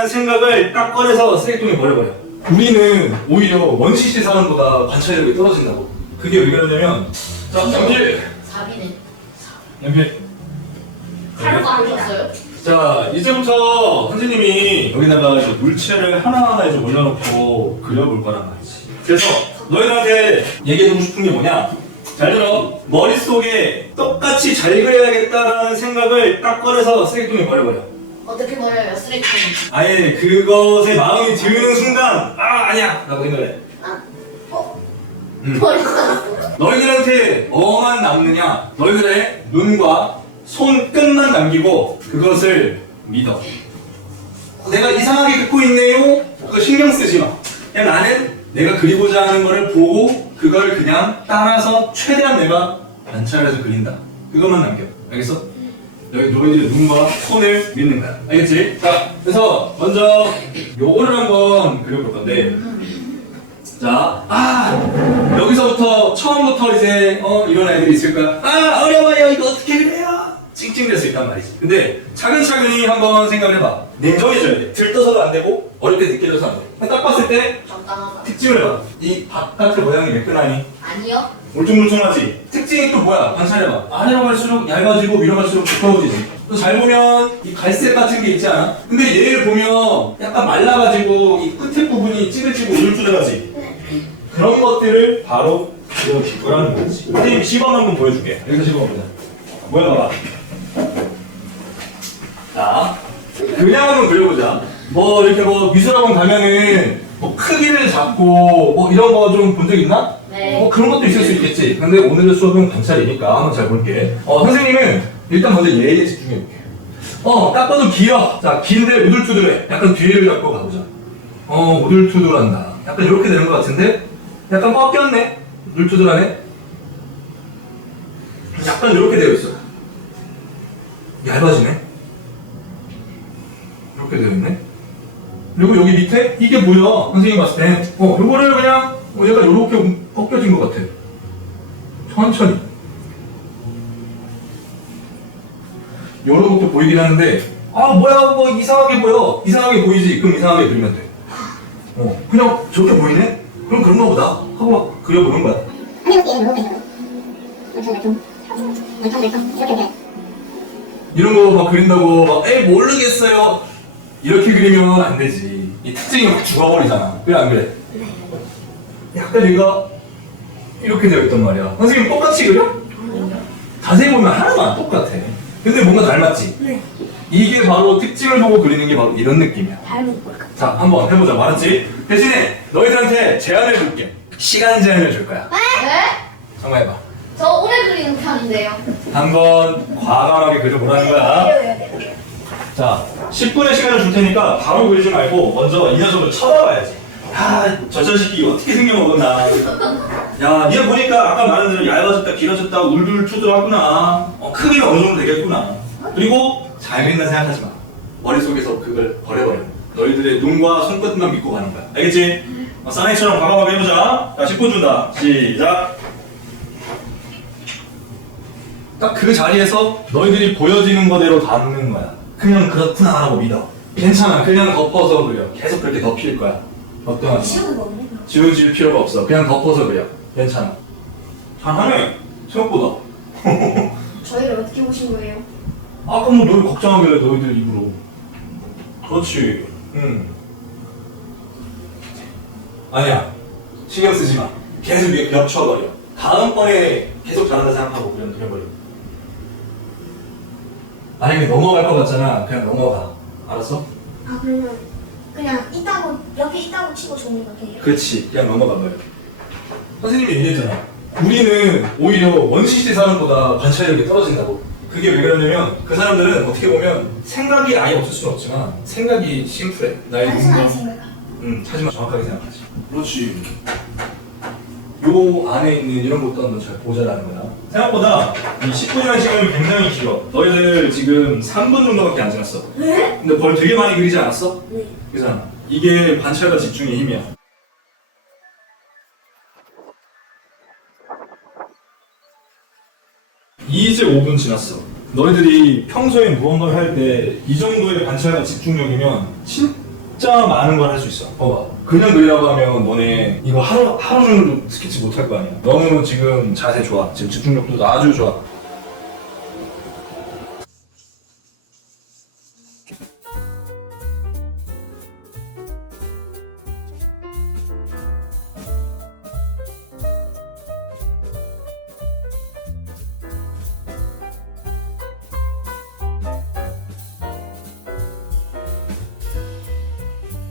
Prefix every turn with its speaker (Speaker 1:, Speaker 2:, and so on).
Speaker 1: 하겠다라는 생각을 딱 꺼내서 쓰레기통에 버려버려. 우리는 오히려 원시시대 사람보다 관찰력이 떨어진다고. 그게 왜 그러냐면, 자, 연필!
Speaker 2: 4비네.
Speaker 1: 연필.
Speaker 2: 하루가 안 줬어요?
Speaker 1: 자, 이제부터 선생님이 여기다가 이제 물체를 하나하나 이제 올려놓고 그려볼 거란 말이지. 그래서 너희들한테 얘기해주고 싶은 게 뭐냐? 잘 들어. 머릿속에 똑같이 잘 그려야겠다라는 생각을 딱 꺼내서 쓰레기통에 버려버려.
Speaker 2: 어떻게 버려요? 쓰레기통.
Speaker 1: 아예 그것에 마음이 드는 순간, 아, 아니야! 라고 생각해.
Speaker 2: 아, 어?
Speaker 1: 음.
Speaker 2: 버렸어.
Speaker 1: 너희들한테 뭐만 남느냐? 너희들의 눈과 손끝만 남기고 그것을 믿어. 내가 이상하게 긋고 있네요? 그거 신경 쓰지 마. 그냥 나는 내가 그리고자 하는 거를 보고 그걸 그냥 따라서 최대한 내가 관찰해서 그린다. 그것만 남겨. 알겠어? 너희 너희들의 눈과 손을 믿는 거야. 알겠지? 자, 그래서 먼저 요거를 한번 그려볼 건데. 자, 아 여기서부터 처음부터 이제 어 이런 애들이 있을 거야. 아 어려워요. 이거 어떻게 그래요? 찡찡될 수 있단 말이지. 근데 차근차근히 한번 생각을 해봐. 냉정해져야 돼. 들떠서도 안 되고 어렵게 느껴져서 안 돼. 딱 봤을 때. 특징을 해봐. 이 바깥의 모양이 매끈하니
Speaker 2: 아니요?
Speaker 1: 울퉁불퉁하지. 특징이 또 뭐야? 관찰해봐. 아래로 갈수록 얇아지고 위로 갈수록 두꺼워지지. 또잘 보면 이 갈색 같은 게 있지 않아? 근데 얘를 보면 약간 말라가지고 이 끝에 부분이 찌글찌글 울퉁하지. 그런 것들을 바로 이거 기부라는 거지. 선생님 시범 한번 보여줄게. 여기서 시범 보자. 뭐야 봐봐. 자, 그냥 한번 그려보자. 뭐 이렇게 뭐 미술학원 가면은 뭐 크기를 잡고 뭐 이런 거 좀 본 적 있나?
Speaker 2: 네.
Speaker 1: 뭐 그런 것도 있을 수 있겠지. 근데 오늘의 수업은 관찰이니까 한번 잘 볼게. 어, 선생님은 일단 먼저 얘에 집중해 볼게. 어, 딱 봐도 길어. 자, 긴데 우둘투둘해. 약간 뒤를 잡고 가보자. 어, 우둘투둘한다. 약간 이렇게 되는 것 같은데? 약간 꺾였네? 우둘투둘하네? 약간 이렇게 되어 있어. 얇아지네? 이렇게 되어 있네? 그리고 여기 밑에 이게 뭐야? 선생님 봤을 때. 어, 요거를 그냥 어, 얘가 요렇게 꺾여진 것 같아. 천천히. 요런 것도 보이긴 하는데, 아, 뭐야, 뭐 이상하게 보여. 이상하게 보이지? 그럼 이상하게 그리면 돼. 어, 그냥 저렇게 보이네? 그럼 그런가 보다. 하고 막 그려보는 거야. 이런 거 막 그린다고 막, 에이, 모르겠어요. 이렇게 그리면 안 되지. 이 특징이 막 죽어버리잖아. 그래, 안 그래? 약간 얘가 이렇게 되어 있단 말이야. 선생님 똑같이 그려? 자세히 보면 하나도 안 똑같아. 근데 뭔가 닮았지?
Speaker 3: 네.
Speaker 1: 이게 바로 특징을 보고 그리는 게 바로 이런 느낌이야.
Speaker 3: 닮은 것 같아.
Speaker 1: 자, 한번 해보자. 말았지? 대신에 너희들한테 제안을 줄게. 시간 제한을 줄 거야.
Speaker 2: 네?
Speaker 1: 한번 해봐.
Speaker 2: 저 오래 그리는 편인데요.
Speaker 1: 한번 과감하게 그려보라는 거야.
Speaker 3: 이래야 돼.
Speaker 1: 자, 10분의 시간을 줄 테니까 바로 그리지 말고 먼저 이 녀석을 쳐다봐야지. 야, 저 자식이 어떻게 생겨먹었나. 야, 니가 보니까 아까 말한 대로 얇아졌다, 길어졌다, 울둘투둘하구나. 어, 크기가 어느 정도 되겠구나. 그리고 잘 그린다 생각하지 마. 머릿속에서 그걸 버려버려. 너희들의 눈과 손끝만 믿고 가는 거야. 알겠지? 어, 사나이처럼 과감하게 해보자. 자, 10분 준다. 시작. 딱 그 자리에서 너희들이 보여지는 거대로 담는 거야. 그냥 그렇구나 하고 믿어. 괜찮아. 그냥 덮어서 그려. 계속 그렇게 덮일 거야.
Speaker 3: 쉬운 거 없네.
Speaker 1: 지워질 필요가 없어. 그냥 덮어서 그려. 괜찮아. 잘하네. 생각보다.
Speaker 3: 저희를 어떻게 보신 거예요?
Speaker 1: 아까 뭐 너희 걱정하길래 너희들 입으로. 그렇지. 응. 아니야. 신경 쓰지 마. 계속 겹- 겹쳐버려. 다음번에 계속 잘한다 생각하고 그냥 그려버려. 만약에 넘어갈 것 같잖아. 그냥 넘어가. 알았어?
Speaker 3: 아 그러면 그냥 있다고 옆에 있다고 치고 좋은 거 같아요.
Speaker 1: 그렇지. 그냥 넘어가 버려. 선생님이 얘기했잖아. 우리는 오히려 원시시대 사람보다 관찰력이 떨어진다고. 그게 왜 그러냐면 그 사람들은 어떻게 보면 생각이 아예 없을 수는 없지만 생각이 심플해. 나의
Speaker 3: 단순하게
Speaker 1: 눈과
Speaker 3: 생각하.
Speaker 1: 음, 하지만 정확하게 생각하지. 그렇지. 요 안에 있는 이런 것도 한번 잘 보자라는 거야. 생각보다 이 10분이라는 시간이 굉장히 길어. 너희들 지금 3분 정도밖에 안 지났어.
Speaker 3: 네?
Speaker 1: 근데 벌 되게 많이 그리지 않았어?
Speaker 3: 네.
Speaker 1: 그잖아. 이게 관찰과 집중의 힘이야. 이제 5분 지났어. 너희들이 평소에 무언가를 할 때 이 정도의 관찰과 집중력이면 진, 진짜 많은 걸 할 수 있어. 봐봐. 그냥 그리라고 하면 너네 이거 하루 하루 종일도 스케치 못 할 거 아니야. 너무 지금 자세 좋아. 지금 집중력도 아주 좋아.